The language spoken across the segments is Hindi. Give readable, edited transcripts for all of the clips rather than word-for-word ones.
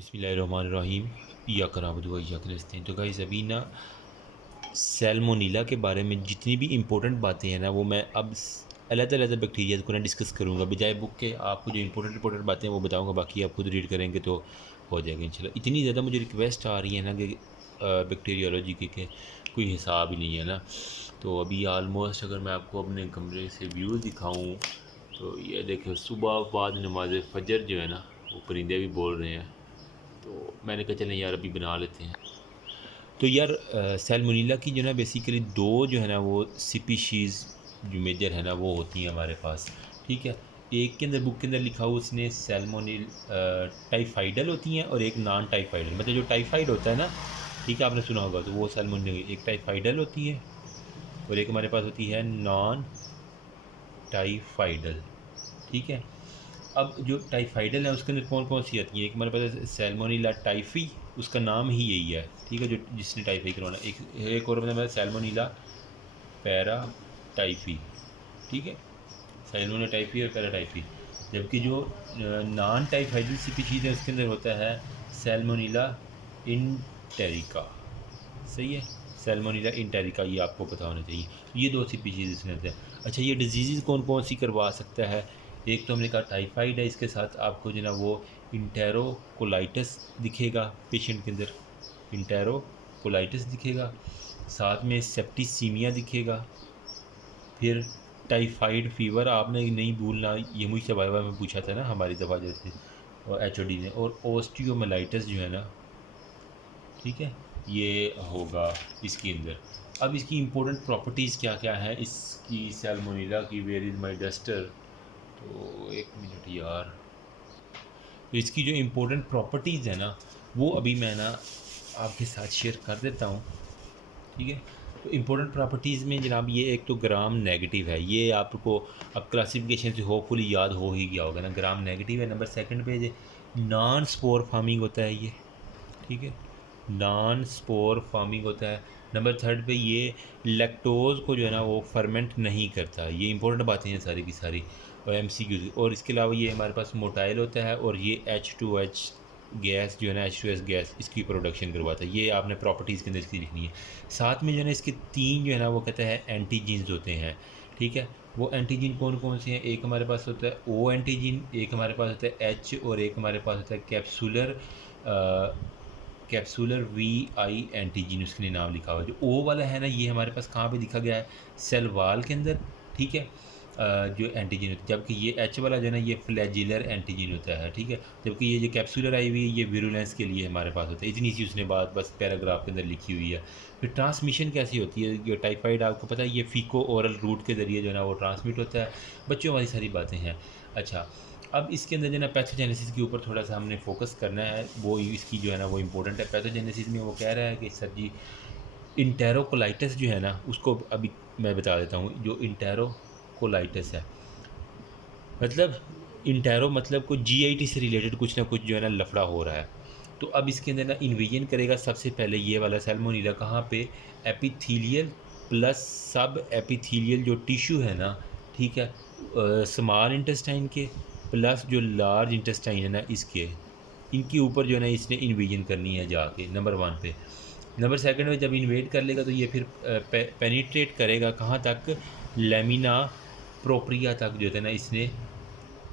बिस्मिल्लाहिर्रहमानिर्रहीम या कराबदु या नस्तईन। तो गाइस अभी ना सैल्मोनीला के बारे में जितनी भी इम्पोर्टेंट बातें हैं ना वो मैं अब अलग-अलग बैक्टीरिया को ना डिस्कस करूँगा। बजाय बुक के आपको जो इम्पोर्टेंट बातें हैं वो बताऊँगा, बाकी आप खुद रीड करेंगे तो हो जाएगा इंशाल्लाह। इतनी ज़्यादा मुझे रिक्वेस्ट आ रही है ना कि बैक्टीरियोलॉजी की के कोई हिसाब ही नहीं है ना। तो अभी आलमोस्ट अगर मैं आपको अपने कमरे से व्यू दिखाऊँ तो ये देखिए, सुबह बाद नमाज फ़जर जो है ना वो परिंदे भी बोल रहे हैं। तो मैंने कहा चलें यार अभी बना लेते हैं। तो यार सैल्मोनेला की जो है ना बेसिकली दो जो है ना वो स्पीशीज़ जो मेजर है ना वो होती हैं हमारे पास, ठीक है। एक के अंदर बुक के अंदर लिखा हुआ उसने सैल्मोनेल टाइफाइडल होती हैं और एक नॉन टाइफाइडल, मतलब जो टाइफाइड होता है ना, ठीक है, आपने सुना होगा, तो वो सैल्मोनेल एक टाइफाइडल होती है और एक हमारे पास होती है नॉन टाइफाइडल, ठीक है। अब जो टाइफाइडल है उसके अंदर कौन कौन सी आती है, एक हमारे पास सैल्मोनीला टाइफी, उसका नाम ही यही है, ठीक है, जो जिसने टाइफाई करवाना। एक और मतलब सैल्मोनीला पैरा टाइफी, ठीक है, सैल्मोनीला टाइफी और पैरा टाइफी। जबकि जो नॉन टाइफाइडल स्पीशीज़ है उसके अंदर होता है सैल्मोनीला इंटेरिका, सही है, सैल्मोनीला इंटेरिका, ये आपको पता होना चाहिए। ये दो स्पीशीज़ इसमें होते हैं। अच्छा, ये डिजीज़ कौन कौन सी करवा सकता है, एक तो हमने कहा टाइफाइड है, इसके साथ आपको जो ना वो इंटेरोकोलाइटिस दिखेगा पेशेंट के अंदर, इंटेरोकोलाइटिस दिखेगा, साथ में सेप्टिसीमिया दिखेगा, फिर टाइफाइड फीवर आपने नहीं भूलना, ये मुझसे वाइवा में पूछा था ना हमारी दफ़ा जो थी और एचओडी ने, और ओस्टियोमाइलाइटिस जो है ना, ठीक है, ये होगा इसके अंदर। अब इसकी इम्पोर्टेंट प्रॉपर्टीज़ क्या क्या हैं इसकी सैल्मोनेला की, वेयर इज़ माय डस्टर, तो एक मिनट यार। तो इसकी जो इम्पोर्टेंट प्रॉपर्टीज़ है ना वो अभी मैं ना आपके साथ शेयर कर देता हूँ, ठीक है। तो इम्पोर्टेंट प्रॉपर्टीज़ में जनाब ये एक तो ग्राम नेगेटिव है, ये आपको अब क्लासिफिकेशन से होपफुली याद हो ही गया होगा ना, ग्राम नेगेटिव है। नंबर सेकंड पे नॉन स्पोर फार्मिंग होता है ये, ठीक है, नॉन स्पोर फार्मिंग होता है। नंबर थर्ड पे ये लैक्टोज़ को जो है ना वो फर्मेंट नहीं करता। ये इंपॉर्टेंट बातें हैं सारी की सारी और एमसीक्यू। और इसके अलावा ये हमारे पास मोटाइल होता है और ये H2H गैस जो है ना, H2S गैस, इसकी प्रोडक्शन करवाता है। ये आपने प्रॉपर्टीज़ के अंदर इसकी लिखनी है। साथ में जो है ना इसके तीन जो है ना वो कहते हैं एंटीजीन्स होते हैं, ठीक है। वो एंटीजीन कौन कौन से हैं, एक हमारे पास होता है ओ एंटीजीन, एक हमारे पास होता है एच, और एक हमारे पास होता है कैप्सूलर VI एंटीजन, उसके नाम लिखा हुआ है। जो ओ वाला है ना ये हमारे पास कहाँ पे दिखा गया है, सेल वाल के अंदर, ठीक है, जो एंटीजन होता है। जबकि ये एच वाला जो है ना ये फ्लैजिलर एंटीजन होता है, ठीक है। जबकि ये जो कैप्सूलर आई हुई है ये विरुलेंस के लिए हमारे पास होता है। इतनी सी उसने बात बस पैराग्राफ के अंदर लिखी हुई है। फिर ट्रांसमिशन कैसी होती है, जो टाइफाइड आपको पता है ये फीको ओरल रूट के ज़रिए जो है ना वो ट्रांसमिट होता है। बच्चों वाली सारी बातें हैं। अच्छा, अब इसके अंदर जो है ना पैथोजेनेसिस के ऊपर थोड़ा सा हमने फोकस करना है, वो इसकी जो है ना वो इम्पोर्टेंट है। पैथोजेनेसिस में वो कह रहा है कि सर जी इंटेरोकोलाइटिस जो है ना उसको अभी मैं बता देता हूँ। जो इंटेरोकोलाइटिस है मतलब इंटेरो मतलब को GIT से रिलेटेड कुछ ना कुछ जो है ना लफड़ा हो रहा है। तो अब इसके अंदर ना इन्वेजन करेगा सबसे पहले ये वाला सैल्मोनीला, कहाँ पे, एपिथीलियल प्लस सब एपिथीलियल जो टिश्यू है ना, ठीक है, स्मॉल इंटेस्टाइन के प्लस जो लार्ज इंटेस्टाइन है ना इसके, इनके ऊपर जो है ना इसने इन्वेजन करनी है जाके नंबर 1 पे। नंबर सेकंड में जब इन्वेड कर लेगा तो ये फिर पेनिट्रेट करेगा कहाँ तक, लेमिना प्रोप्रिया तक जो है ना इसने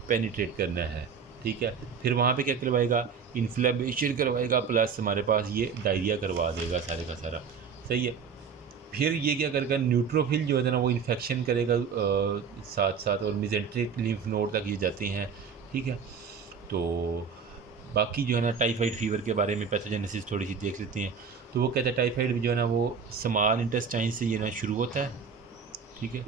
पेनिट्रेट करना है, ठीक है। फिर वहाँ पे क्या करवाएगा, इन्फ्लेमेशन करवाएगा, प्लस हमारे पास ये डायरिया करवा देगा सारे का सारा, सही है। फिर ये क्या करेगा, न्यूट्रोफिल जो है ना वो इन्फेक्शन करेगा साथ साथ, और मिजेंट्रिक लिम्फ नोड तक ये जाते हैं, ठीक है। तो बाकी जो है ना टाइफाइड फीवर के बारे में पैथोजेनेसिस थोड़ी सी देख लेते हैं। तो वो कहता है टाइफाइड जो है ना वो स्मॉल इंटेस्टाइन से ये ना शुरू होता है, ठीक है।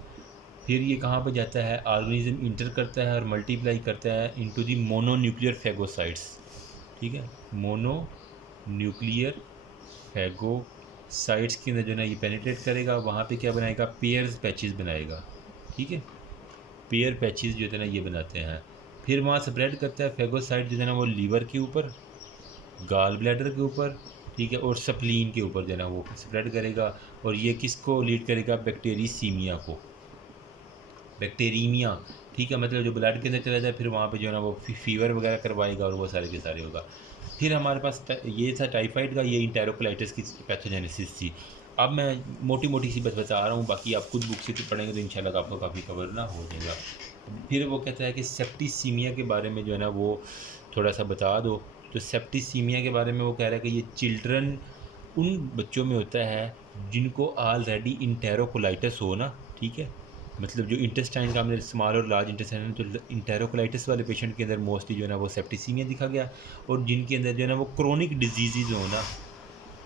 फिर ये कहाँ पर जाता है, ऑर्गेनिज्म इंटर करता है और मल्टीप्लाई करता है इनटू दी मोनोन्यूक्लियर फैगोसाइट्स, ठीक है, मोनो न्यूक्लियर फैगोसाइट्स के अंदर जो है ना ये पेनिट्रेट करेगा। वहाँ पे क्या बनाएगा, पेयर्स पैचेस बनाएगा, ठीक है, पेयर पैचेस जो है ना ये बनाते हैं। फिर वहाँ स्प्रेड करता है फैगोसाइट जो है ना वो लीवर के ऊपर, गाल ब्लैडर के ऊपर, ठीक है, और स्प्लीन के ऊपर जो है ना वो स्प्रेड करेगा। और ये किसको लीड करेगा, बैक्टीरियसीमिया को, बैक्टीरीमिया, ठीक है, मतलब जो ब्लड के अंदर चला जाए फिर वहाँ पे जो है ना वो फीवर वगैरह करवाएगा और वो सारे के सारे होगा। फिर हमारे पास ये था टाइफाइड का, ये इंटेरोकोलाइटिस की पैथोजेनेसिस थी। अब मैं मोटी मोटी सी बस बता रहा हूँ, बाकी आप खुद बुक से पढ़ेंगे तो इंशाल्लाह आपको काफ़ी कवर ना हो जाएगा। फिर वो कहता है कि सेप्टिसीमिया के बारे में जो है ना वो थोड़ा सा बता दो। तो सेप्टिसीमिया के बारे में वो कह रहा है कि ये चिल्ड्रन उन बच्चों में होता है जिनको ऑलरेडी इंटेरोकोलाइटिस हो ना, ठीक है, मतलब जो इंटेस्टाइन का हमने स्मॉल और लार्ज इंटेस्टाइन, तो इंटेरोकोलाइटिस वाले पेशेंट के अंदर मोस्टली जो है ना वो सेप्टिसीमिया दिखा गया, और जिनके अंदर जो है ना वो क्रोनिक डिजीज़ हो ना,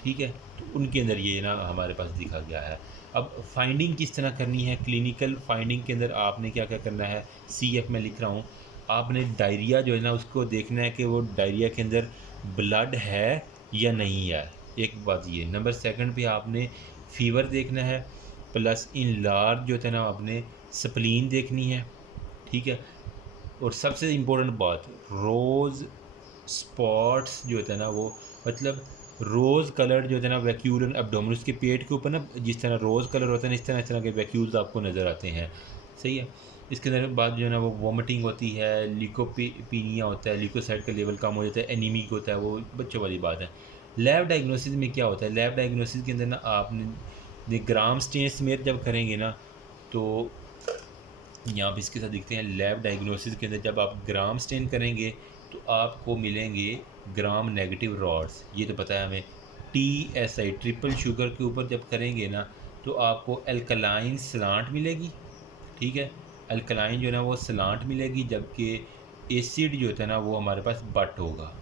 ठीक है, तो उनके अंदर ये ना हमारे पास दिखा गया है। अब फाइंडिंग किस तरह करनी है, क्लिनिकल फाइंडिंग के अंदर आपने क्या क्या करना है, CF में लिख रहा हूँ। आपने डायरिया जो है ना उसको देखना है कि वो डायरिया के अंदर ब्लड है या नहीं है, एक बात ये। नंबर सेकंड पे आपने फीवर देखना है, प्लस इन लार्ज जो है ना आपने स्प्लीन देखनी है, ठीक है। और सबसे इम्पोर्टेंट बात, रोज़ स्पॉट्स जो होता है ना वो, मतलब रोज़ कलर जो होता है ना वैक्यूल एंड एब्डोमिन, उसके पेट के ऊपर ना जिस तरह रोज़ कलर होता है ना, इस तरह के वैक्यूल्स आपको नज़र आते हैं, सही है। इसके अंदर बाद जो है ना वो वॉमिटिंग होती है, लिकोपीनिया होता है, लिकोसाइड का लेवल कम हो जाता है, एनीमिक होता है, वो बच्चों वाली बात है। लैब डायग्नोसिस में क्या होता है, लैब डायग्नोसिस के अंदर ना आपने ग्राम स्टेन स्मेयर जब करेंगे ना, तो यहाँ पे इसके साथ दिखते हैं लैब डायग्नोसिस के अंदर जब आप ग्राम स्टेन करेंगे तो आपको मिलेंगे ग्राम नेगेटिव रॉड्स, ये तो पता है हमें। TSI ट्रिपल शुगर के ऊपर जब करेंगे ना तो आपको एल्कलाइन स्लांट मिलेगी, ठीक है, अल्कलाइन जो है ना वो स्लांट मिलेगी, जबकि एसिड जो होता है ना वो हमारे पास बट होगा,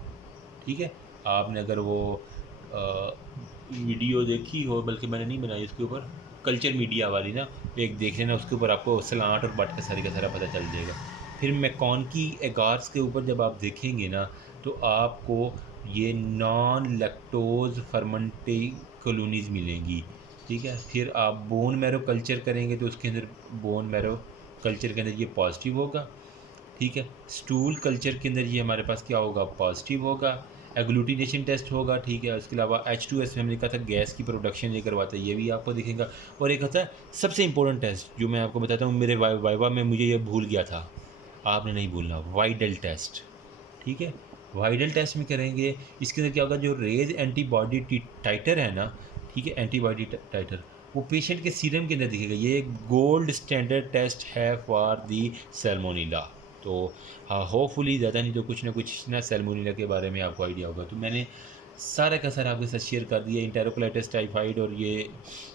ठीक है। आपने अगर वो वीडियो देखी हो, बल्कि मैंने नहीं बनाई उसके ऊपर, कल्चर मीडिया वाली ना, एक देख लेना, उसके ऊपर आपको सलाट और बट का सारा पता चल जाएगा। फिर मैकॉन की एगार्स के ऊपर जब आप देखेंगे ना तो आपको ये नॉन लैक्टोज फर्मेंटी कॉलोनीज मिलेंगी, ठीक है। फिर आप बोन मैरो कल्चर करेंगे तो उसके अंदर बोन मैरो कल्चर के अंदर ये पॉजिटिव होगा, ठीक है। स्टूल कल्चर के अंदर ये हमारे पास क्या होगा, पॉजिटिव होगा। एग्लूटिनेशन टेस्ट होगा, ठीक है। उसके अलावा H2S में हमने कहा था गैस की प्रोडक्शन ये करवाता है, ये भी आपको दिखेगा। और एक होता है सबसे इंपॉर्टेंट टेस्ट जो मैं आपको बताता हूँ, मेरे वाइवा में मुझे ये भूल गया था, आपने नहीं भूलना, वाइडल टेस्ट, ठीक है। वाइडल टेस्ट में करेंगे, इसके अंदर क्या होगा, जो रेज एंटीबॉडी टाइटर है ना, ठीक है, एंटीबॉडी टाइटर वो पेशेंट के सीरम के अंदर दिखेगा। ये एक गोल्ड स्टैंडर्ड टेस्ट है फॉर दी सैल्मोनेला। तो हाँ, होपफुली ज़्यादा नहीं तो कुछ ना कुछ ना सैल्मोनेला के बारे में आपको आइडिया होगा। तो मैंने सारा का सारा आपके साथ शेयर कर दिया, इंटेरोकोलाइटिस, टाइफाइड, और ये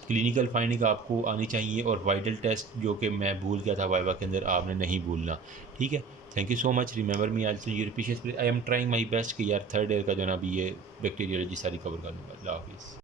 क्लिनिकल फाइंडिंग आपको आनी चाहिए, और वाइडल टेस्ट जो कि मैं भूल गया था वाइवा के अंदर, आपने नहीं भूलना, ठीक है। Thank you so much, remember me also your precious, I am trying my best कि यार थर्ड ईयर का जो ना अभी ये बैक्टीरियोलॉजी सारी कवर कर दूँगा। अल्लाह हाफिज़।